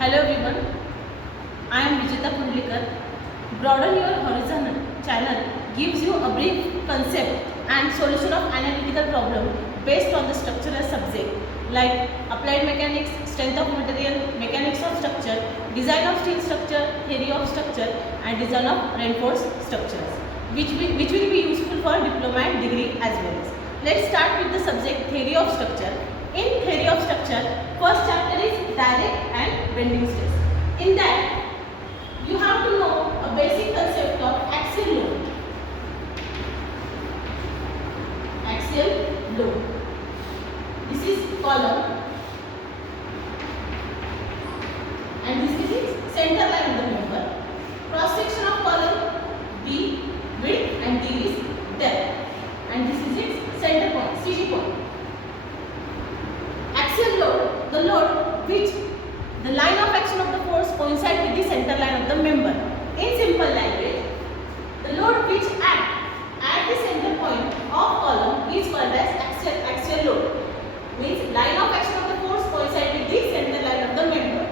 Hello everyone, I am Vijita Pundlikar. Broaden Your Horizon channel gives you a brief concept and solution of analytical problem based on the structural subject like applied mechanics, strength of material, mechanics of structure, design of steel structure, theory of structure and design of reinforced structures which will be useful for diploma and degree as well as. Let's start with the subject theory of structure. In theory of structure, first chapter is direct and bending stress. In that, you have to know a basic concept of axial load. Axial load. This is column and this is its center line of the member. Cross section of column B, width and D is depth and this is its center point, CG point. Axial load, the load which the line of action of the force coincides with the center line of the member. In simple language, the load which acts at the center point of column is called as axial load. Means line of action of the force coincides with the center line of the member.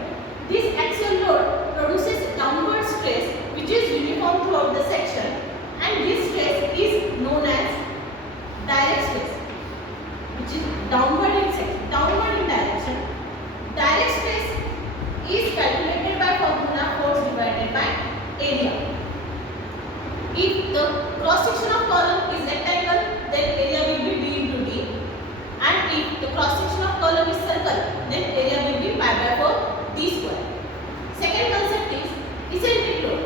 This axial load produces downward stress which is uniform throughout the section and this stress is known as direct stress, which is downward in direction. Direct stress is calculated by formula force divided by area. If the cross section of column is rectangle, then area will be d into d, and if the cross section of column is circle, then area will be pi by 4 d square. Second concept is eccentric load.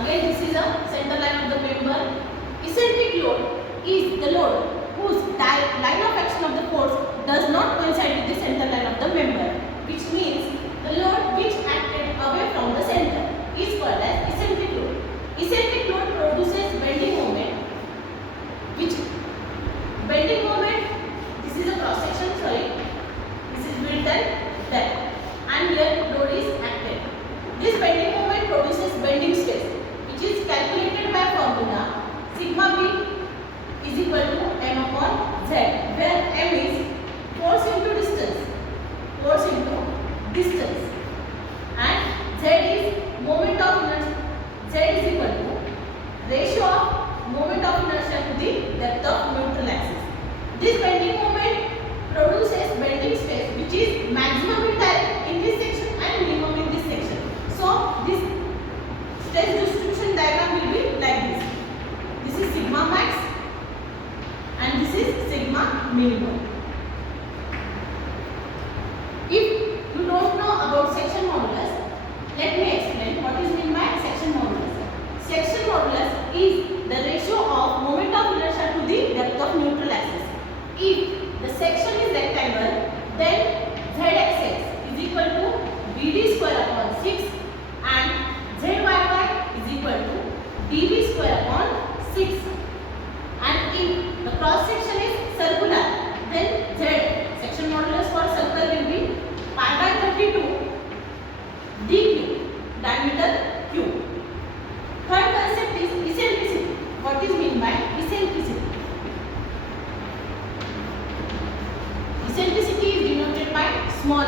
Again, this is a center line of the member. Eccentric load is the load whose line of action of the force does not coincide with the center line of the member, which means the load which acted away from the center is called as eccentric load. Eccentric load produces bending moment, which bending moment, this is a cross section, this is width and depth, and here load is acted. This bending moment produces bending stress, which is calculated by formula sigma b is equal to m upon z, where m is force into distance and z is moment of inertia. Z is equal to ratio of moment of inertia to the depth of neutral axis. This bending moment produces bending stress which is maximum in this section and minimum in this section. So this stress distribution diagram will be like this. This is sigma max and this is sigma minimum. If you don't know about section modulus, let me explain what is meant by section modulus. Section modulus is the ratio of moment of inertia to the depth of neutral axis. If the section is rectangle, then z-axis is equal to bd square upon 6 and zyy is equal to dv square upon 6. And if the cross section is circular, then z section modulus for circle will be pi by 32 dq, diameter q. Third concept is eccentricity. What is meant by eccentricity? Eccentricity is denoted by small e.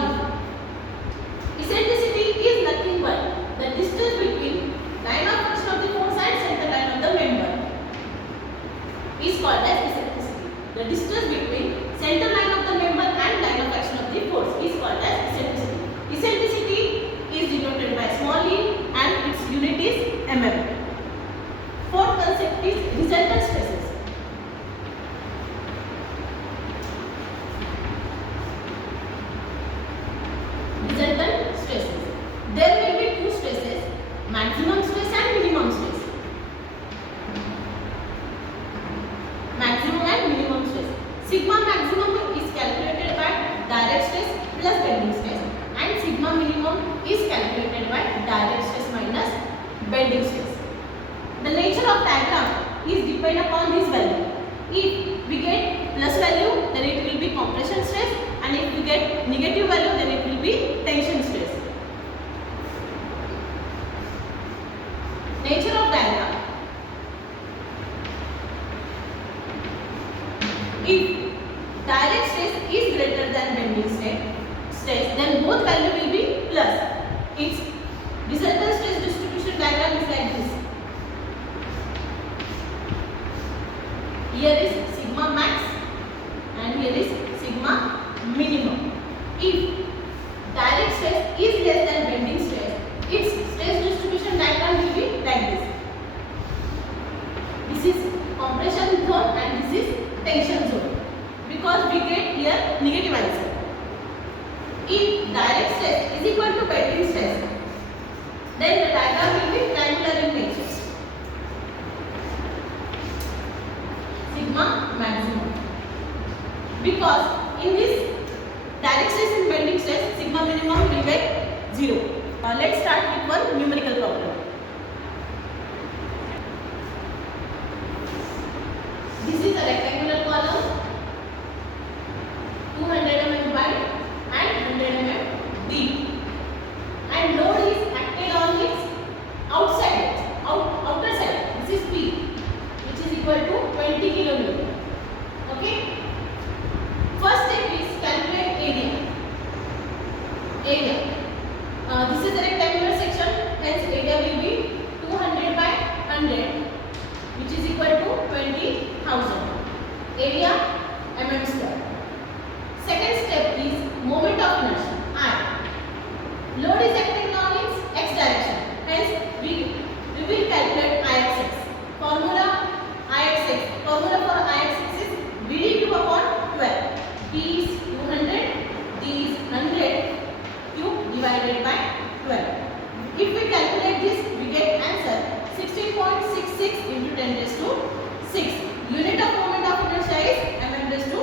Eccentricity is nothing but the distance between line of action of the force and center line of the member is called as eccentricity. The distance between center line of the member and line of action of the force is called as eccentricity. Eccentricity is denoted by small e and its unit is mm. Fourth concept is resultant stresses. Resultant stress distribution diagram is like this. Here is sigma max and here is sigma minimum. If direct stress is less than bending stress, its stress distribution diagram will be like this. This is compression zone and this is tension zone, because we get here negative answer. If direct stress is equal to bending stress, then the diagram will be triangular in nature. Sigma maximum, because in this direct stress and bending stress, sigma minimum will get 0. Let's start with one numerical problem. This is a rectangular column, 200 mm wide and 100 mm deep, and load is acted on its outer side. This is P, which is equal to 20 kN. Okay. First step is calculate area. This is a rectangular section, hence area will be 200 by 100, which is equal to 20,000. Area mm square. Second step is moment of inertia, I. Load is acting on its x direction, hence we will calculate Ixx. Formula for Ixx is VD2 upon 12. P is 200, D is 100 cube divided by 12. If we calculate this, we get answer 16.66 into 10 raised to 6. Unit of moment of inertia is mm raised to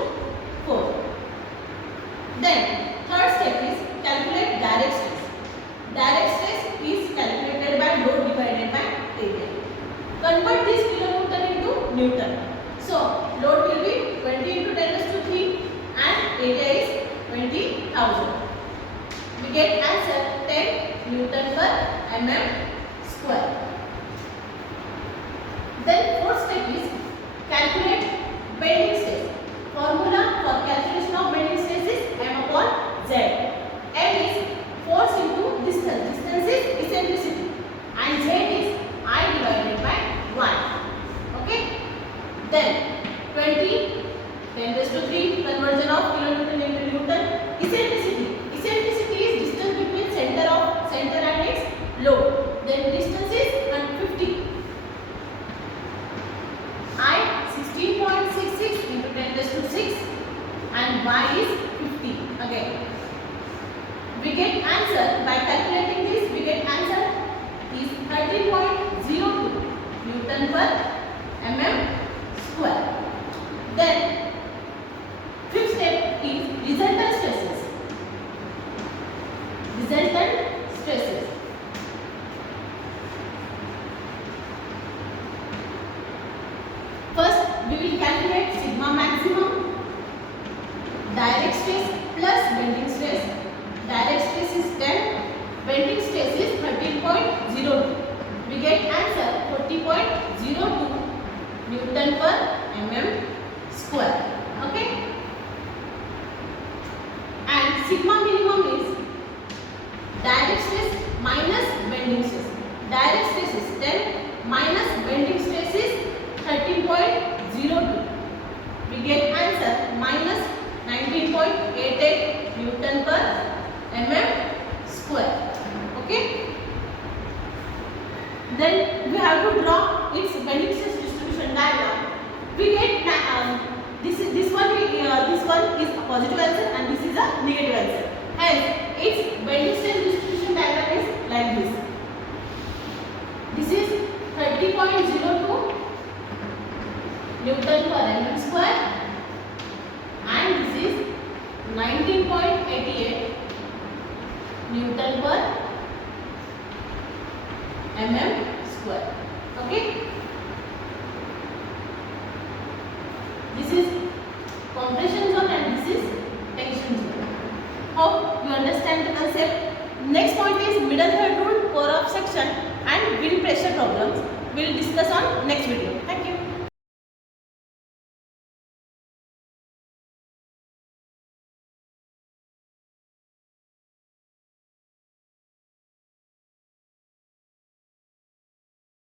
4. Then third step is calculate direct stress. Direct stress is calculated by load divided by area. Convert this kilonewton into Newton. So load will be 20 into 10 raised to 3 and area is 20,000. We get answer 10 Newton per mm square. Then fourth step is calculate bending stress. Formula for calculation of bending stress is m upon z. M is force into distance. Distance is eccentricity, and z is I divided by 1. Okay. Then 20 10 raised to 3 conversion of kilonewton into Newton. Eccentricity. Eccentricity is distance between center and its load. Then distance is 150. I 16.66 into 10 raised to 6 and y is 50 again. We get answer by calculating this. We get answer is 13.02 Newton per mm square. Then fifth step is resultant stresses. First, we will calculate sigma maximum, direct stress plus bending stress. Direct stress is 10, bending stress is 13.02. We get answer 40.02 Newton per mm square. Okay. And sigma minimum is direct stress minus bending stress. Direct stress is 10 minus bending stress is 13.02. We get answer minus 19.88 Newton per mm square. Okay. Then we have to draw its bending stress distribution diagram. We get this one is a positive answer and this is a negative answer. Hence, its bending stress distribution diagram is like this. This is 30.02 Newton per mm square and this is 19.88 Newton per mm square. Okay. This is compression zone and this is tension zone. Hope you understand the concept. Next point is middle third rule, core of section and wind pressure problems. We will discuss on next